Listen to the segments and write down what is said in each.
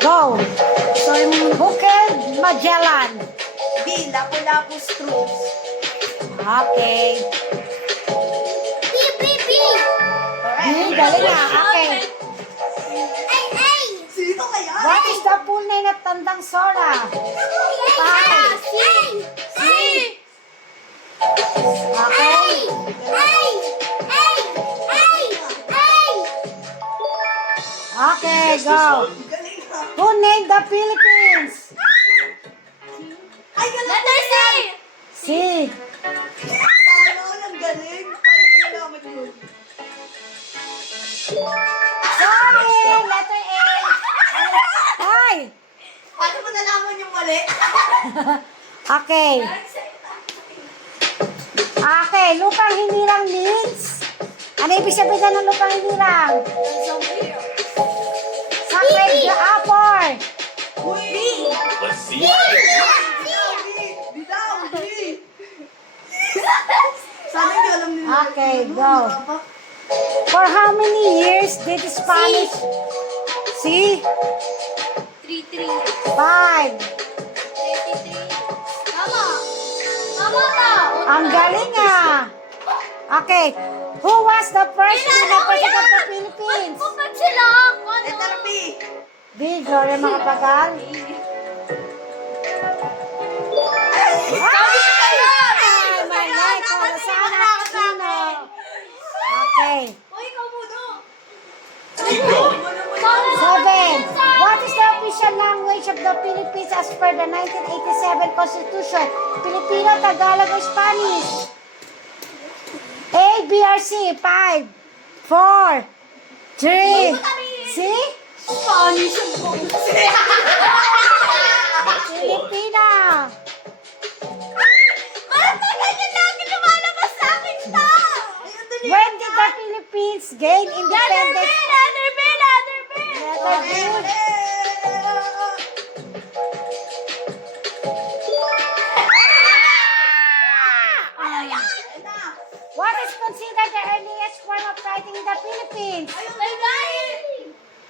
Go. Bukid Magellan. B. Lapu-Lapu Strokes. Okay. B. Galing na. Okay. Sino kaya? What is the full name of Tandang Sora? Five. Okay. Okay, go. Galing ha. Who named the Philippines? Ay, galing Letter ko C. yan. C. Paano ang galing? Paano nalaman yun? Sorry, letter A. Ay. Paano mo nalaman yung mali? Okay. Okay, lupang hinirang means? Ano ibig sabihin ng lupang hinirang? Sacred Apple. Uy! Let's see. Bitaw! B! Sana hindi alam nila. Okay, go. For how many years did Spanish? C. 3. 5. Tama. Tama ka. Ang galing ah. Okay. Who was the first woman president of the Philippines? Ba't sila? Letter B! D. Gloria Macapagal. Ay, mali. Rosana Aquino. Okay. Uy, ikaw muna. Keep going. 7. What is the official language of the Philippines as per the 1987 Constitution? Filipino, Tagalog, or Spanish? A, B, or C? 5, 4, 3. See? Spanish ang Filipino. Parang tagal na lagi lumalabas sa akin to. When did the Philippines gain independence? Letter B. Letter B. What is considered the earliest form of writing in the Philippines?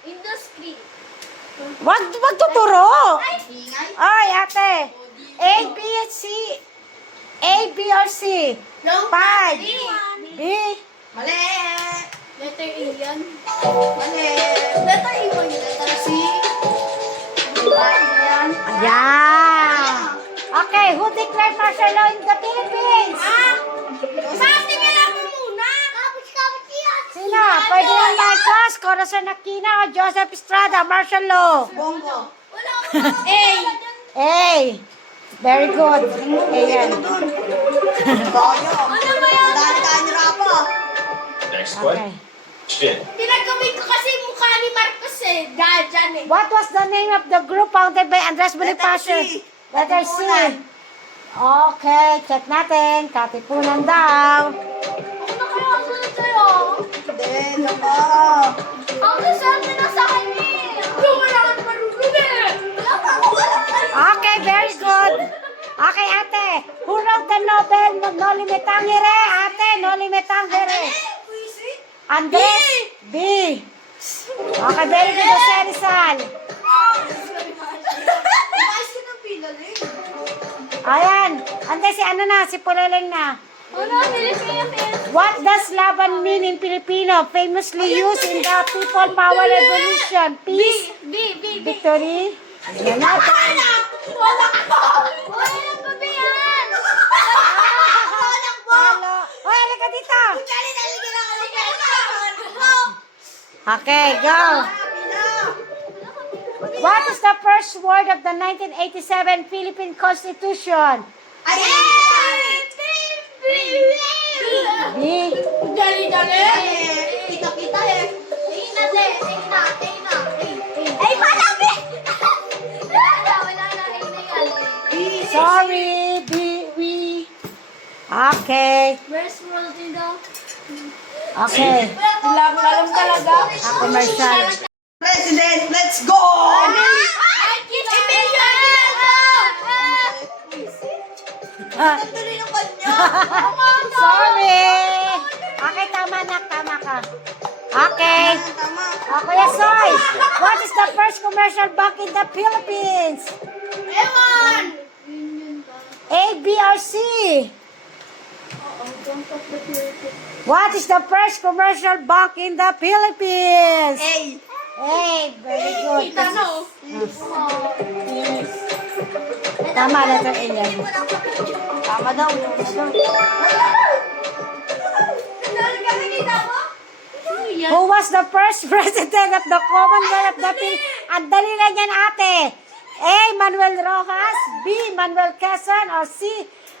Industry. Wag tuturo. Ingay? Ay, ate. A, B, C. A, B, or C? 5. B. Mali! Letter A yan. Mali! Letter A mo yun. Letter C. Diba? Yan. Ayan. Okay, who declared martial law in the Philippines? Tingnan mo muna. Kapit yan. Sino? Ferdinand Marcos, Corazon Aquino, o Joseph Estrada, martial law? Bongo. Wala akong A. Very good. Ayan. Tayo. Ano ba yan? Dahil ka nirapo. Next Okay. question. Pinagawin ko kasi mukha ni Marcos eh. Dahil dyan eh. What was the name of the group founded by Andres Bonifacio? C. Letter C. Katipunan. Okay, check natin. Katipunan daw. Ako na kaya ang sunod sa'yo. Hindi, ako. Ang sasabi na sa akin eh. Wala ka na marunong eh. Wala ka ako. Okay, very good. Okay, ate. Who wrote the novel Noli Me Tangere? Ate, Noli Me Tangere. Andres B. Okay, very good. Jose Rizal. Umayos ka ng pilaling. Ayan. Ande si ano na, si Puleleng na. Ano, Philippines. What does laban mean in Filipino? Famously used in the People Power Revolution. Peace, B. victory. Ayan natin. Wala ko. Wala lang pa yan. Palo. Hoy, halika dito. Okay, go. What is the first word of the 1987 Philippine Constitution? B. Dali. Kita-kita eh. Ay, malabi! Wala na, yan. Sorry, B. We. Okay. Where's Ronaldo? Okay. Wala ko alam talaga. Commercial. President, let's go! Tuloy ng kanya. Sorry. Okay, tama na. Tama ka. Okay. Tama. Kuya Soy, what is the first commercial bank in the Philippines? Ewan! A, B, or C? What is the first commercial bank in the Philippines? A. A, very good. Kita na oh. Tama, letter A yan. Tama daw. Who was the first president of the Commonwealth of the Philippines? Ang dali na yan, ate. A, Manuel Rojas. B, Manuel Quezon. Or C,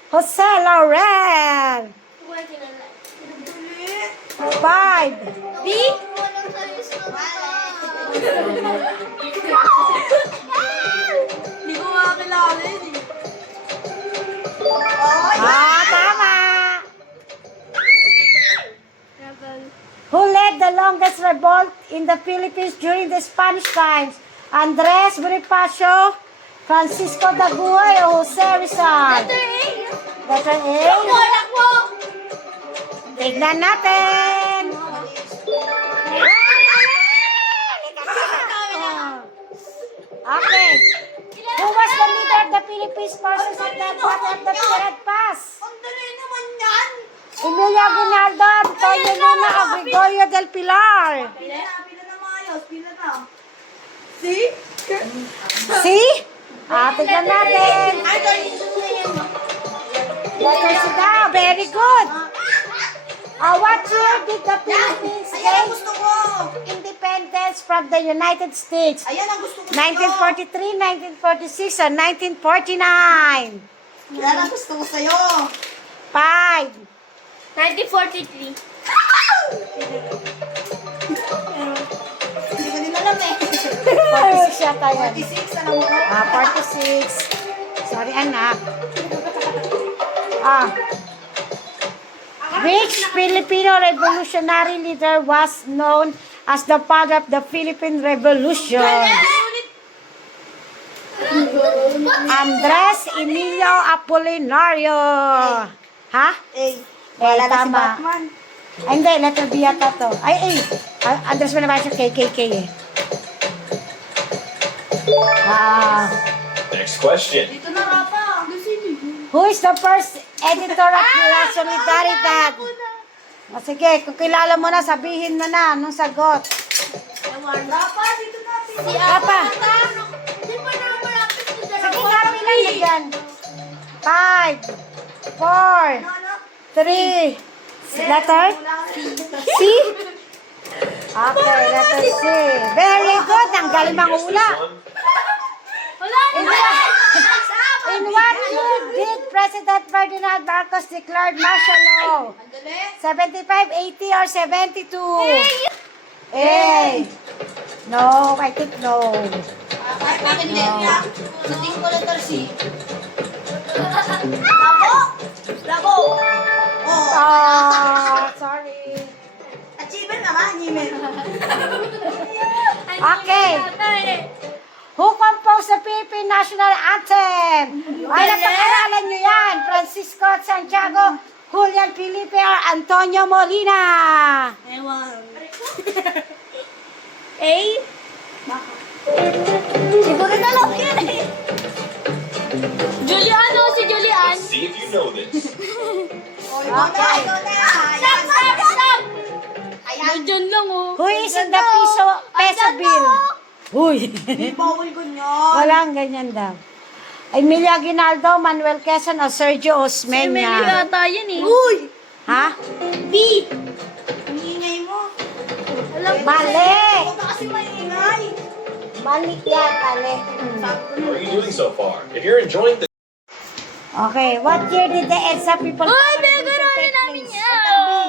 Jose Laurel. 5. B? Hindi ko makakilala yun eh. Tama. Who led the longest revolt in the Philippines during the Spanish times? Andres Bonifacio, Francisco Daguay, o Jose Rizal? Letter A. Lakbo! Tignan natin. Okay. Who was the leader of the Philippines forces at the battle of the Pirate Pass? Ang dali naman yan. Emilio Aguinaldo, Antonio Luna, o Gregorio del Pilar? Pila na maayos. Pila na. See? See? Tignan natin. Ay, dali. Letter C daw. Very good. What year did the Philippines Ayan ang gain gusto ko. independence from the United States? Ayan ang gusto ko. 1943, 1946, or 1949? Yan ang gusto ko sa'yo. 5. 1943. Hindi ko din alam eh. 46 yata yan. 46, alam mo ko. 46. Sorry, anak. Which Filipino revolutionary leader was known as the father of the Philippine Revolution? Andres Emilio Apolinario. Ha? A. Wala Wala na si tama. Batman. Ay, hindi. Letter B yata to. Ay. Andres mo naman siya KKK eh. Next question. Dito na nga pa. Who is the first editor of La Solidaridad? O sige, kung kilala mo na, sabihin mo na anong sagot. Rapa, dito natin. Si Papa. Di pa na malapit sa Sige, sabi lang na yan. 5, 4, Ano? 3, letter C? Okay, letter C. Very good. Ang galing mangula. Guess this one? Wala na! In what year did President Ferdinand Marcos declared martial law? Andali. 75, 80, or 72? A. No, I think no. Ay, bakit hindi? Sa tingin ko letter C. Labo? Labo. Oh. Sorry. Achievement naman, Jimen. Okay. Who composed the Philippine National Anthem? Ay, napakalalan nyo yan. Francisco Santiago, Julian Felipe, or Antonio Molina? Ewan. A? Siguro na lang yan eh. Juliano, si Julian. Let's see if you know this. Oh, ikaw na, ikaw na. Stop, stop, stop! Ayan. Nandyan lang oh. Who is in the peso bill? Uy. Bawal ko nyo. Walang ganyan daw. Emilia Aguinaldo, Manuel Quezon, o Sergio Osmeña? yata yan eh. Uy! Ha? B. Ang ingay mo. Mali. Huwag ka kasi maingay. Mali yan, mali. How are you doing so far? If you're enjoying the Okay, what year did the EDSA people Uy, Power pinag-aralan Revolution namin take place? yan.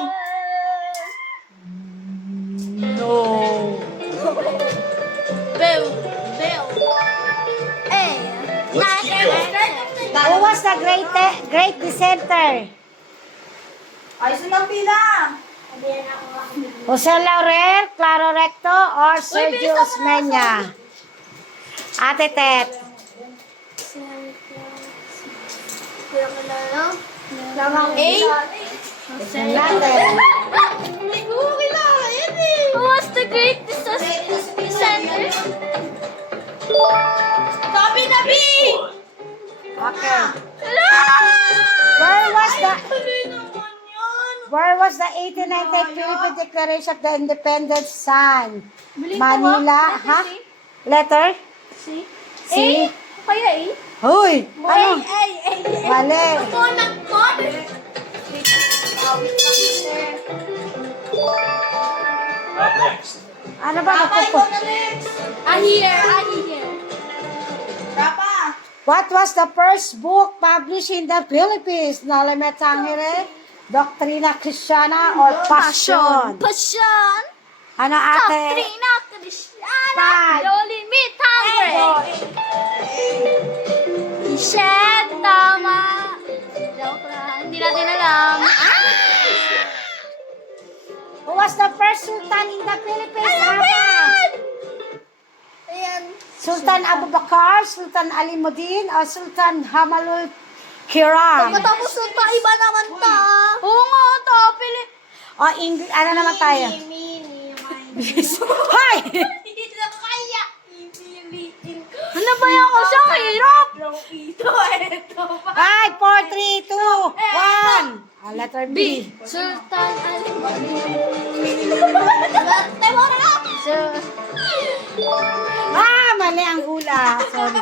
No. Bell. Bell. A. Let's keep going. Who was the great dissenter? Ayos na lang pila. Jose Laurel, Claro Recto, or Sergio Osmeña? Ate Tet. A. Natin. Hindi ko kilala yan eh. Who was the great descender? Sabi na B! Next one. Okay. Where was the 1898 Philippine Declaration of the Independence signed? Manila, ha? Letter? C? C? A? Kaya A? Huy! Ano? A. Mali. Konak mo? Up next. Ano ba? Here. What was the first book published in the Philippines? Nolime Tangere, Doctrina Christiana, or Passion? Passion. Ano ate? Doctrina Cristiana. Five. No limit hungry. Shit, tama. Joke lang. Hindi natin alam. Who was the first sultan in the Philippines? Rafa? Ayan. Sultan Abu Bakar, Sultan Ali Muddin, o Sultan Hamalul Kiram? Matapos ito, iba naman ta. Oo nga, ta. Pili. O English, ano naman tayo? Hi! Hindi na kaya. Ano ba yan ko sa hirap? Ito. 5, 4, 3, 2, 1. Letter B. Sultan Ali Muddin. Tayo na lang. Mali ang hula. Sorry.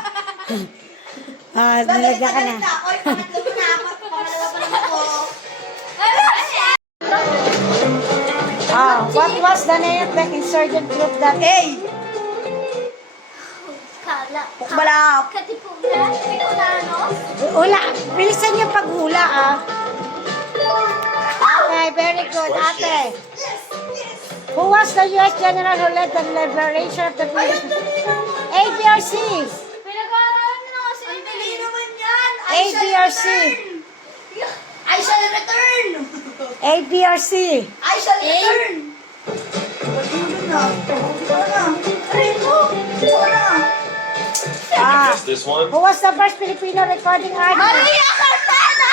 Nilagyan ka na. What was the name of the insurgent group that... Kala. Bukbala. Katipunan. Tikunano. Hula. Bilisan niyo paghula, Okay, very good. Ate. Who was the U.S. general who led the liberation of the Philippines? A, B, or C? Pinag-aaralan na kasi. Ang dali naman yan. A, B, or C? I shall return. A, B, or C? I shall return. Did you miss this one? Who was the first Filipino recording artist? Maria Cartana!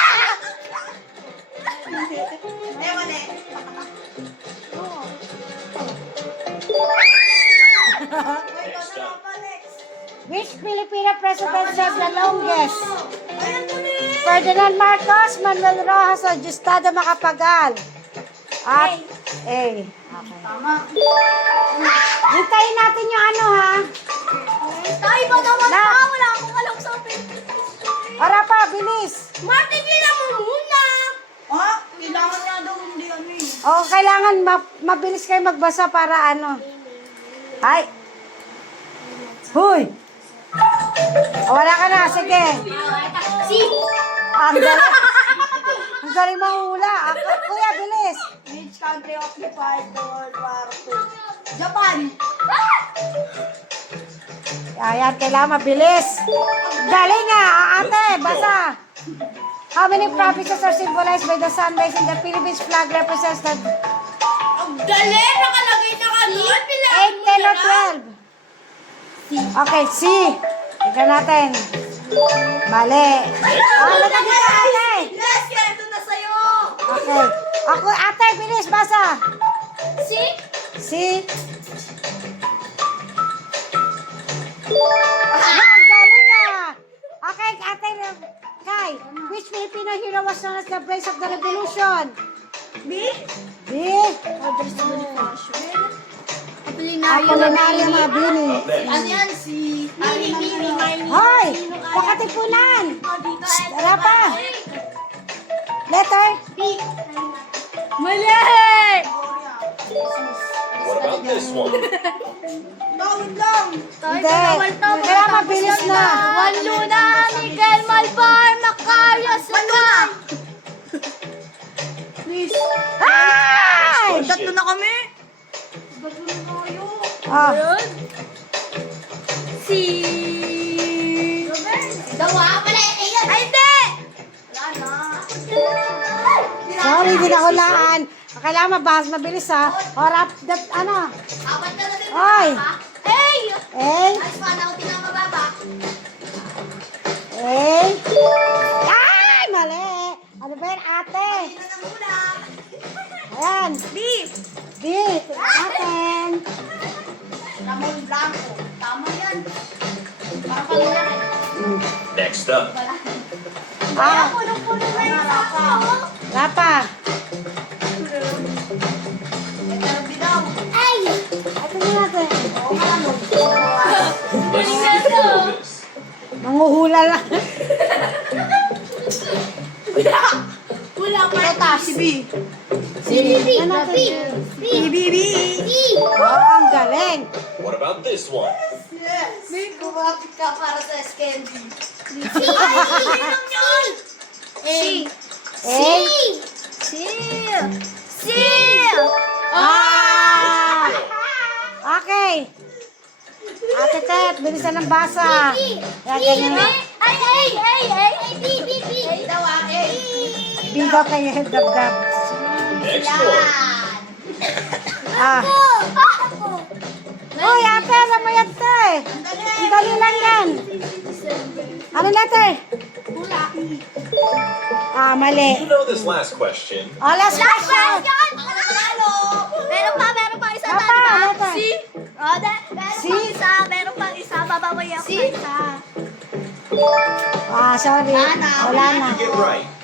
Next up. Which Filipino president served the longest? Ferdinand Marcos, Manuel Rojas, o Gustavo Macapagal? At A. Okay. Hintayin natin yung ano, ha? Tayo ba naman Na. pa? Wala akong alam sa Pilipinas. Ora pa, bilis. Martin, bilang mo muna. Kailangan nga daw hindi ano eh. O, kailangan mabilis kayo magbasa para ano. Ay. Huy. O, wala ka na. Sige. Si. Ang galing. Ang galing mahula. Kuya, bilis. Which country occupied the World War II? Japan. Ayan, kailangan mabilis. Galing nga, ate, basa. How many provinces are symbolized by the sunrise in the Philippines flag represents the Ang galing! Nakalagay na ka doon. 8, 10, or 12? Okay, C. Tignan natin. Mali. Lagyan dito, ate. Yes, yan. Ito na sa'yo. Okay. Ako, ate, bilis, basa. Si? C. Ang galing nga. Okay, ate, Kai, which Filipino hero was known as the Blaze of the Revolution? B? B. Apolinario Apolinario Mabini. Up next. Ano yan? Si... Mini. Hoy! Pakatipunan! Wala pa! Letter? B. Mali! What about this one? Tawid lang. Hindi. Kailangan mabilis na. Juan Luna, Miguel Malvar, Macario, Suman. Please. Ay! Question. na kami. Oh. Si... Dawa pala. Ay, hindi! Wala na. Sorry, hindi na hulaan. Kailangan mabilis ha. Or up, ano? Apat ka na din. Ay! Hey! Eh? Ayos pa na ako pinamababa. Eh? Ay! Mali! Ano ba yan, ate? Ito na muna. Ayan. Beef. B. Ate. Next up. Ah, Punong-puno na yung sako. wala pa. Ay! Ito na natin. Let's see if you know this. Nanguhula lang. Wala pa. Si B. Si ano natin? B. Oh, ang galing. What about this one? May kumapit ka para sa candy. Eh? C. Ah! Okay. Ate Tet, bilisan ng basa. Yan, ganyan na. B. Daw akin. Bigaw kayo yung dab-dab. Next one. Ah. Uy, ate, alam mo yan, te. Ang dali lang yan. Ano letter? Ah, mali. You know this last question. Oh, last question. Meron pa isa Apa, na, diba? letter. Meron pang isa, bababay ako isa. Ah, sorry. Wala na. You get right.